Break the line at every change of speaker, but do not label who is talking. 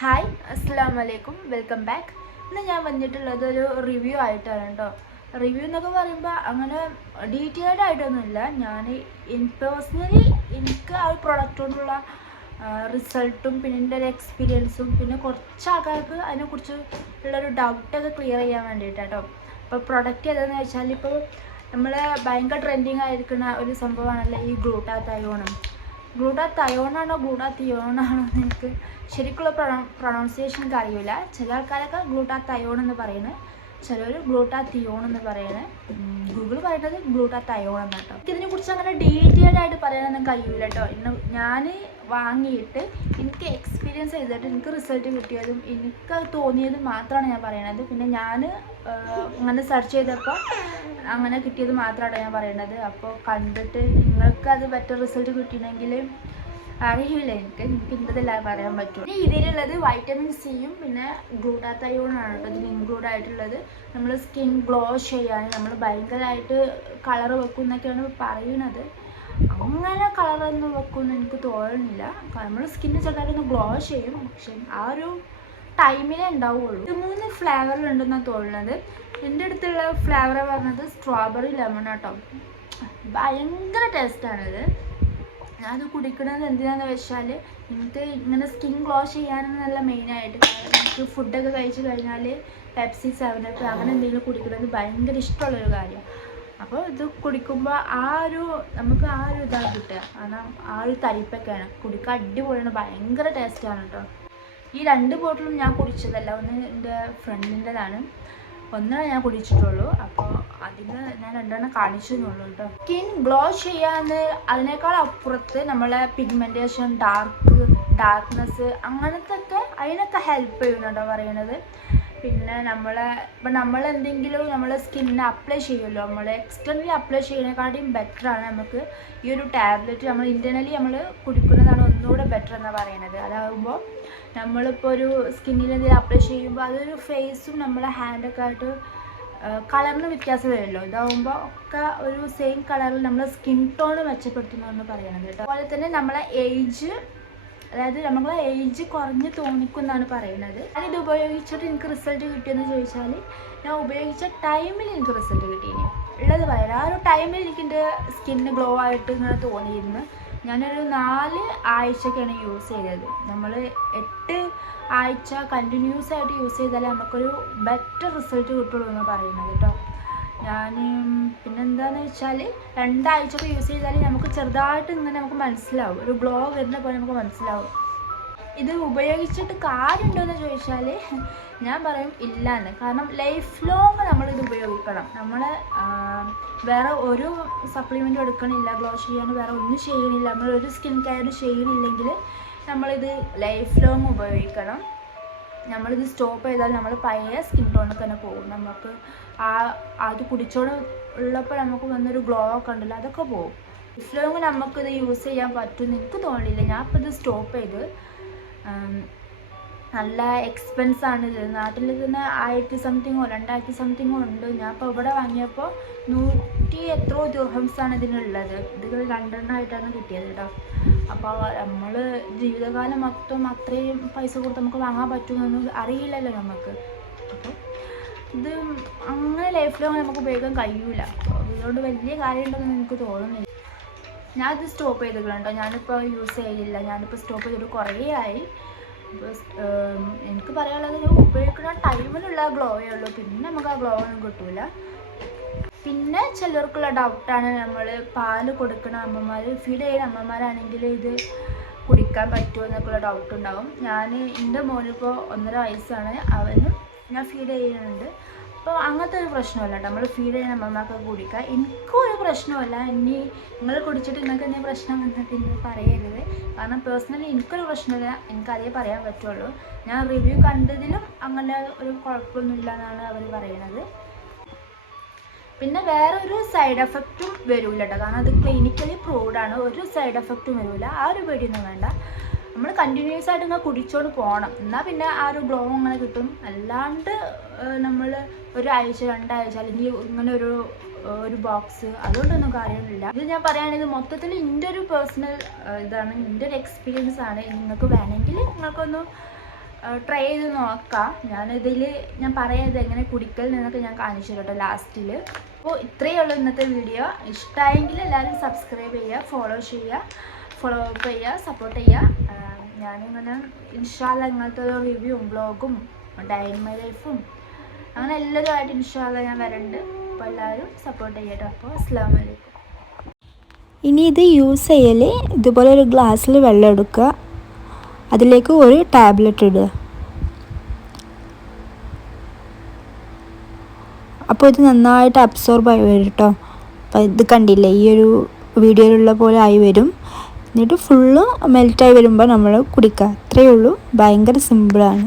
Hi അസ്സാം വലൈക്കും welcome back. ഇന്ന് ഞാൻ വന്നിട്ടുള്ളത് ഒരു റിവ്യൂ ആയിട്ടാണ് കേട്ടോ റിവ്യൂ എന്നൊക്കെ പറയുമ്പോൾ അങ്ങനെ ഡീറ്റെയിൽഡ് ആയിട്ടൊന്നുമില്ല. ഞാൻ ഇൻ പേഴ്സണലി എനിക്ക് ആ ഒരു പ്രൊഡക്റ്റോടുള്ള റിസൾട്ടും പിന്നെ എന്റെ ഒരു എക്സ്പീരിയൻസും പിന്നെ കുറച്ച് ആൾക്കാർക്ക് അതിനെക്കുറിച്ച് ഉള്ളൊരു ഡൗട്ടൊക്കെ ക്ലിയർ ചെയ്യാൻ വേണ്ടിയിട്ടാട്ടോ അപ്പോൾ പ്രൊഡക്റ്റ് ഏതാണെന്ന് വെച്ചാൽ ഇപ്പോൾ നമ്മൾ ഭയങ്കര ട്രെൻഡിങ് ആയിരിക്കുന്ന ഒരു സംഭവമാണല്ലോ ഈ ഗ്ലൂട്ടാത്തയോണം ഗ്ലൂട്ടാത്തയോണാണോ ഗ്ലൂട്ടാത്തിയോണാണോ എന്ന് എനിക്ക് ശരിക്കുള്ള പ്രൊണൗൺസിയേഷൻ എനിക്ക് അറിയില്ല ചില ആൾക്കാരൊക്കെ ഗ്ലൂട്ടാത്തയോൺ എന്ന് പറയുന്നത് ചിലർ ഗ്ലൂട്ടാത്തിയോൺ എന്ന് പറയുന്നത് ഗൂഗിൾ പറയുന്നത് ഗ്ലൂട്ടാത്തയോൺ എന്നാണ് കേട്ടോ. ഇതിനെ കുറിച്ച് അങ്ങനെ ഡീറ്റെയിൽഡ് ആയിട്ട് പറയാനൊന്നും കഴിയില്ല കേട്ടോ. ഇന്ന് ഞാൻ വാങ്ങിയിട്ട് എനിക്ക് എക്സ്പീരിയൻസ് ചെയ്തിട്ട് എനിക്ക് റിസൾട്ട് കിട്ടിയതും എനിക്ക് തോന്നിയതും മാത്രമാണ് ഞാൻ പറയണത്. പിന്നെ ഞാൻ അങ്ങനെ സെർച്ച് ചെയ്തപ്പോൾ അങ്ങനെ കിട്ടിയത് മാത്രമാണ് ഞാൻ പറയണത്. അപ്പോൾ കണ്ടിട്ട് നിങ്ങൾക്ക് അത് ബെറ്റർ റിസൾട്ട് കിട്ടിയിട്ടുണ്ടെങ്കിൽ അറിയില്ല. എനിക്ക് എനിക്ക് ഇന്നതെല്ലാം പറയാൻ പറ്റും. പിന്നെ ഇതിലുള്ളത് വൈറ്റമിൻ സിയും പിന്നെ ഗ്ലൂഡാത്തയോണാണ് കേട്ടോ. ഇതിൽ ഇൻക്ലൂഡ് ആയിട്ടുള്ളത്. നമ്മൾ സ്കിൻ ഗ്ലോ ചെയ്യാൻ നമ്മൾ ഭയങ്കരമായിട്ട് കളർ വെക്കും എന്നൊക്കെയാണ് പറയുന്നത് അങ്ങനെ കളറൊന്നും വെക്കുമെന്ന് എനിക്ക് തോന്നുന്നില്ല. നമ്മൾ സ്കിന്ന് ചെറുതായിട്ടൊന്ന് ഗ്ലോ ചെയ്യും. പക്ഷെ ആ ഒരു ടൈമിലേ ഉണ്ടാവുള്ളൂ. മൂന്ന് ഫ്ലേവറിലുണ്ടെന്നാണ് തോന്നുന്നത്. എന്റെ അടുത്തുള്ള ഫ്ലേവർ പറഞ്ഞത് സ്ട്രോബെറി ലെമൺ കേട്ടോ ഭയങ്കര ടേസ്റ്റാണിത് ഞാനത് കുടിക്കണത് എന്തിനാന്ന് വെച്ചാൽ എനിക്ക് ഇങ്ങനെ സ്കിൻ ഗ്ലോ ചെയ്യാനെന്നല്ല മെയിനായിട്ട് എനിക്ക് ഫുഡൊക്കെ കഴിച്ച് കഴിഞ്ഞാൽ പെപ്സി സെവനപ്പ് അങ്ങനെ എന്തെങ്കിലും കുടിക്കുന്നത് ഭയങ്കര ഇഷ്ടമുള്ളൊരു കാര്യമാണ്. അപ്പോൾ ഇത് കുടിക്കുമ്പോൾ ആ ഒരു നമുക്ക് ആ ഒരു ഇതാ കിട്ടുക. കാരണം ആ ഒരു തരിപ്പൊക്കെയാണ്. കുടിക്കാൻ അടിപൊളിയാണ്. ഭയങ്കര ടേസ്റ്റാണ് കേട്ടോ ഈ രണ്ട് ബോട്ടിലും ഞാൻ കുടിച്ചതല്ല. ഒന്ന് എന്റെ ഫ്രണ്ടിന്റെതാണ് ഒന്നാണ് ഞാൻ കുടിച്ചിട്ടുള്ളൂ. അപ്പോൾ അതിൽ ഞാൻ രണ്ടെണ്ണം കാണിച്ചു എന്നുള്ളൂ കേട്ടോ സ്കിൻ ഗ്ലോ ചെയ്യാന്ന് അതിനേക്കാൾ അപ്പുറത്ത് നമ്മളെ പിഗ്മെന്റേഷൻ ഡാർക്ക് ഡാർക്ക്നെസ് അങ്ങനത്തെ ഒക്കെ അതിനൊക്കെ ഹെൽപ്പ് ചെയ്യുന്നുണ്ടോ പറയണത്? പിന്നെ നമ്മളെ ഇപ്പം നമ്മൾ എന്തെങ്കിലും നമ്മളെ സ്കിന്നിന് അപ്ലൈ ചെയ്യുമല്ലോ നമ്മൾ എക്സ്റ്റേണലി അപ്ലൈ ചെയ്യുന്നതിനെക്കാട്ടിയും ബെറ്ററാണ് നമുക്ക് ഈ ഒരു ടാബ്ലറ്റ് നമ്മൾ ഇന്റേർണലി നമ്മൾ കുടിക്കുന്നതാണ് ഒന്നുകൂടെ ബെറ്റർ എന്ന് പറയുന്നത്. അതാകുമ്പോൾ നമ്മളിപ്പോൾ ഒരു സ്കിന്നിൽ എന്തെങ്കിലും അപ്ലൈ ചെയ്യുമ്പോൾ അതൊരു ഫേസും നമ്മളെ ഹാൻഡൊക്കെ ആയിട്ട് കളറിന് വ്യത്യാസം വരുമല്ലോ. ഇതാവുമ്പോൾ ഒക്കെ ഒരു സെയിം കളറിൽ നമ്മളെ സ്കിൻ ടോൺ മെച്ചപ്പെടുത്തുന്നു പറയുന്നത് കേട്ടോ. അതുപോലെ തന്നെ നമ്മളെ ഏജ് അതായത് നമ്മളെ ഏജ് കുറഞ്ഞ് തോന്നിക്കുന്നാണ് പറയുന്നത്. ഞാനിത് ഉപയോഗിച്ചിട്ട് എനിക്ക് റിസൾട്ട് കിട്ടിയെന്ന് ചോദിച്ചാൽ ഞാൻ ഉപയോഗിച്ച ടൈമിൽ എനിക്ക് റിസൾട്ട് കിട്ടിയിന്. ഉള്ളത് പറയാം ആ ഒരു ടൈമിൽ എനിക്ക് എന്റെ സ്കിന്ന് ഗ്ലോ ആയിട്ട് ഇങ്ങനെ തോന്നിയിരുന്നു. ഞാനൊരു നാല് ആഴ്ചക്കാണ് യൂസ് ചെയ്തത്. നമ്മൾ എട്ട് ആഴ്ച കണ്ടിന്യൂസ് ആയിട്ട് യൂസ് ചെയ്താലേ നമുക്കൊരു ബെറ്റർ റിസൾട്ട് കിട്ടുള്ളൂ എന്ന് പറയുന്നത് കേട്ടോ ഞാൻ പിന്നെന്താന്ന് വെച്ചാൽ രണ്ടാഴ്ച ഒക്കെ യൂസ് ചെയ്താൽ നമുക്ക് ചെറുതായിട്ട് ഇങ്ങനെ നമുക്ക് മനസ്സിലാവും. ഒരു ഗ്ലോ വരുന്ന പോലെ നമുക്ക് മനസ്സിലാവും. ഇത് ഉപയോഗിച്ചിട്ട് കാര്യമുണ്ടോ എന്ന് ചോദിച്ചാൽ ഞാൻ പറയും ഇല്ലാന്ന്. കാരണം ലൈഫ് ലോങ് ഇത് ഉപയോഗിക്കണം. നമ്മൾ വേറെ ഒരു സപ്ലിമെന്റും എടുക്കണില്ല ഗ്ലോ ചെയ്യാൻ വേറെ ഒന്നും ചെയ്യണില്ല നമ്മൾ ഒരു സ്കിൻ കെയർ ചെയ്യണില്ലെങ്കിൽ നമ്മളിത് ലൈഫ് ലോങ് ഉപയോഗിക്കണം. നമ്മളിത് സ്റ്റോപ്പ് ചെയ്താൽ നമ്മൾ പഴയ സ്കിൻ ടോണിൽ തന്നെ പോകും. നമുക്ക് ആ അത് കുടിച്ചോണ്ട് ഉള്ളപ്പോൾ നമുക്ക് വന്നൊരു ഗ്ലോ ഒക്കെ ഉണ്ടല്ലോ അതൊക്കെ പോകും. ലൈഫ് ലോങ് നമുക്കിത് യൂസ് ചെയ്യാൻ പറ്റുമെന്ന് എനിക്ക് തോന്നിയില്ല. ഞാൻ ഇപ്പോൾ ഇത് സ്റ്റോപ്പ് ചെയ്ത് നല്ല എക്സ്പെൻസ് ആണ് ഇത്. നാട്ടിൽ തന്നെ ആയിരത്തി സംതിങ്ങോ രണ്ടായിരത്തി സംതിങ്ങോ ഉണ്ട്. ഞാൻ ഇപ്പോൾ ഇവിടെ വാങ്ങിയപ്പോൾ നൂറ്റി എത്രയോ ദുർഹംസാണ് ഇതിനുള്ളത്. ഇത് രണ്ടെണ്ണമായിട്ടാണ് കിട്ടിയത് കേട്ടോ. അപ്പോൾ നമ്മൾ ജീവിതകാലം മൊത്തം അത്രയും പൈസ കൊടുത്ത് നമുക്ക് വാങ്ങാൻ പറ്റുമെന്നൊന്നും അറിയില്ലല്ലോ നമുക്ക് അപ്പോൾ ഇത് അങ്ങനെ ലൈഫിൽ നമുക്ക് ഉപയോഗിക്കാൻ കഴിയൂല. അതുകൊണ്ട് വലിയ കാര്യമുണ്ടെന്ന് എനിക്ക് തോന്നുന്നില്ല. ഞാനിത് സ്റ്റോപ്പ് ചെയ്തിട്ടുണ്ടോ ഞാനിപ്പോൾ യൂസ് ചെയ്യലില്ല ഞാനിപ്പോൾ സ്റ്റോപ്പ് ചെയ്തിട്ട് കുറേ ആയി. എനിക്ക് പറയാനുള്ളത് ഉപയോഗിക്കുന്ന ടൈമിലുള്ള ഗ്ലോയേ ഉള്ളൂ. പിന്നെ നമുക്ക് ആ ഗ്ലോ ഒന്നും കിട്ടൂല. പിന്നെ ചിലർക്കുള്ള ഡൗട്ടാണ് നമ്മൾ പാൽ കൊടുക്കുന്ന അമ്മമാർ ഫീഡ് ചെയ്യുന്ന അമ്മമാരാണെങ്കിൽ ഇത് കുടിക്കാൻ പറ്റുമോ എന്നൊക്കെയുള്ള ഡൗട്ട് ഉണ്ടാവും. ഞാൻ എന്റെ മോനിപ്പോൾ ഒന്നര വയസ്സാണ് അവനും ഞാൻ ഫീഡ് ചെയ്യുന്നുണ്ട്. അപ്പോൾ അങ്ങനത്തെ ഒരു പ്രശ്നമല്ല നമ്മൾ ഫീഡ് ചെയ്യുന്ന അമ്മമാർക്ക് കുടിക്കുക എനിക്കും ഒരു പ്രശ്നമല്ല. ഇനി നിങ്ങൾ കുടിച്ചിട്ട് നിങ്ങൾക്ക് എന്തെങ്കിലും പ്രശ്നം വന്നിട്ട് നിങ്ങൾ പറയരുത്. കാരണം പേഴ്സണലി എനിക്കൊരു പ്രശ്നമില്ല. എനിക്കതേ പറയാൻ പറ്റുള്ളൂ. ഞാൻ റിവ്യൂ കണ്ടതിലും അങ്ങനെ ഒരു കുഴപ്പമൊന്നുമില്ല എന്നാണ് അവർ പറയുന്നത് പിന്നെ വേറെ ഒരു സൈഡ് എഫക്റ്റും വരില്ല കേട്ടോ കാരണം അത് ക്ലിനിക്കലി പ്രൂവ്ഡാണ് ഒരു സൈഡ് എഫക്റ്റും വരില്ല ആ ഒരു പേടിയൊന്നും വേണ്ട. നമ്മൾ കണ്ടിന്യൂസ് ആയിട്ട് ഇങ്ങനെ കുടിച്ചോണ്ട് പോകണം എന്നാൽ പിന്നെ ആ ഒരു ഗ്ലോ അങ്ങനെ കിട്ടും. അല്ലാണ്ട് നമ്മൾ ഒരാഴ്ച രണ്ടാഴ്ച അല്ലെങ്കിൽ ഇങ്ങനെ ഒരു ഒരു ബോക്സ് അതുകൊണ്ടൊന്നും കാര്യമില്ല. ഇത് ഞാൻ പറയുകയാണെങ്കിൽ മൊത്തത്തിൽ എന്റെ ഒരു പേഴ്സണൽ ഇതാണ്. എന്റെ ഒരു എക്സ്പീരിയൻസ് ആണ്. നിങ്ങൾക്ക് വേണമെങ്കിൽ നിങ്ങൾക്കൊന്ന് ട്രൈ ചെയ്ത് നോക്കാം. ഞാനിതിൽ ഞാൻ പറയാം എങ്ങനെ കുടിക്കൽ നിന്നൊക്കെ ഞാൻ കാണിച്ചു കേട്ടോ ലാസ്റ്റിൽ അപ്പോൾ ഇത്രയേ ഉള്ളൂ ഇന്നത്തെ വീഡിയോ ഇഷ്ടമായെങ്കിൽ എല്ലാവരും സബ്സ്ക്രൈബ് ചെയ്യുക ഫോളോ ചെയ്യുക ഫോളോ അപ്പ് ചെയ്യുക സപ്പോർട്ട് ചെയ്യുക. ഞാനിങ്ങനെ ഇൻഷാല്ല ഇങ്ങനത്തെ ഒരു റിവ്യൂവും ബ്ലോഗും ഡൈമ ലൈഫും അങ്ങനെ എല്ലാവരുമായിട്ട് ഇൻഷാല്ല ഞാൻ വരണ്ട്. അപ്പോൾ എല്ലാവരും സപ്പോർട്ട് ചെയ്യട്ടോ അപ്പോൾ അസ്സാം വലൈക്കും
ഇനി ഇത് യൂസ് ചെയ്യൽ ഇതുപോലെ ഒരു ഗ്ലാസ്സിൽ വെള്ളം എടുക്കുക. അതിലേക്ക് ഒരു ടാബ്ലറ്റ് ഇടുക. അപ്പോൾ ഇത് നന്നായിട്ട് അബ്സോർബ് ആയി വരും കേട്ടോ അപ്പോൾ ഇത് കണ്ടില്ലേ ഈ ഒരു വീഡിയോയിലുള്ള പോലെ ആയി വരും. എന്നിട്ട് ഫുള്ള് മെൽറ്റായി വരുമ്പോൾ നമ്മൾ കുടിക്കുക. അത്രയേ ഉള്ളൂ. ഭയങ്കര സിമ്പിളാണ്